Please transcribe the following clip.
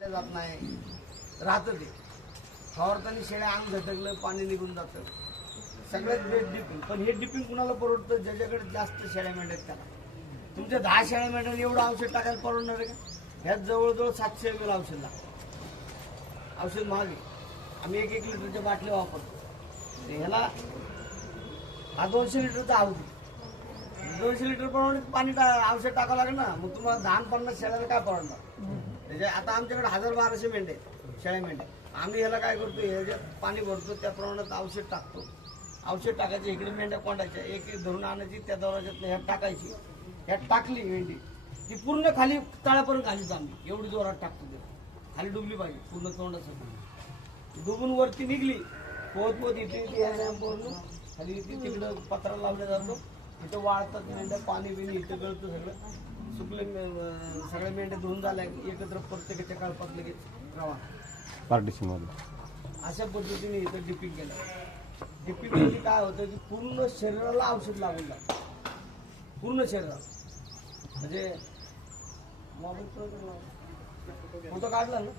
जात नाही राहतं ते फवारताना शेळ्या अंग झटकलं पाणी निघून जातं सगळ्यात बेस्ट डिपिंग. पण हे डिपिंग कुणाला परवडतं? ज्याच्याकडे जास्त शेळ्या मेंढ्या आहेत त्याला. तुमच्या 10 शेळ्या मेंढ्यांनी एवढं औषध टाकायला परवडणार आहे का? ह्यात जवळजवळ 700 ml औषध लागतं. औषध महाग आहे. आम्ही 1-1 लिटरच्या बाटल्या वापरतो. ह्याला हा 200 लिटरचा औषध 200 लिटर प्रमाणे पाणी औषध टाकावं लागेल ना. मग तुम्हाला 10-50 शेळ्याला काय परवडणार? त्याच्या आता आमच्याकडे 1000-1200 मेंढ्या आहेत शेळ्या मेंढ्या. आम्ही ह्याला काय करतो, ह्याच्यात पाणी भरतो त्या प्रमाणात औषध टाकतो. औषध टाकायचे, इकडे मेंढ्या कोंडायच्या, एक धरून आणायची, त्या दरवाजात ह्यात टाकायची. ह्यात टाकली मेंढी ती पूर्ण खाली तळापर्यंत घालीच आम्ही एवढी जोरात टाकतो. ते खाली डुबली पाहिजे पूर्ण तोंडासाठी. डुबून वरती निघली पोहत इथे खाली तिकडं पत्रा लावला जातो. इथं वाळतात मेंढ्या, पाणी बिणी इथं गळतं सगळं. सुकले सगळ्या मेंढ्या धुवून झाल्या एकत्र प्रत्येकाच्या कळपात लगेच रवा पार्टिशन मध्ये अशा पद्धतीने इथं डिपिंग केलं. डिपिंग म्हणजे काय होतं की पूर्ण शरीराला औषध लागून जातं. पूर्ण शरीराला म्हणजे मोबाईल फोटो काढला ना.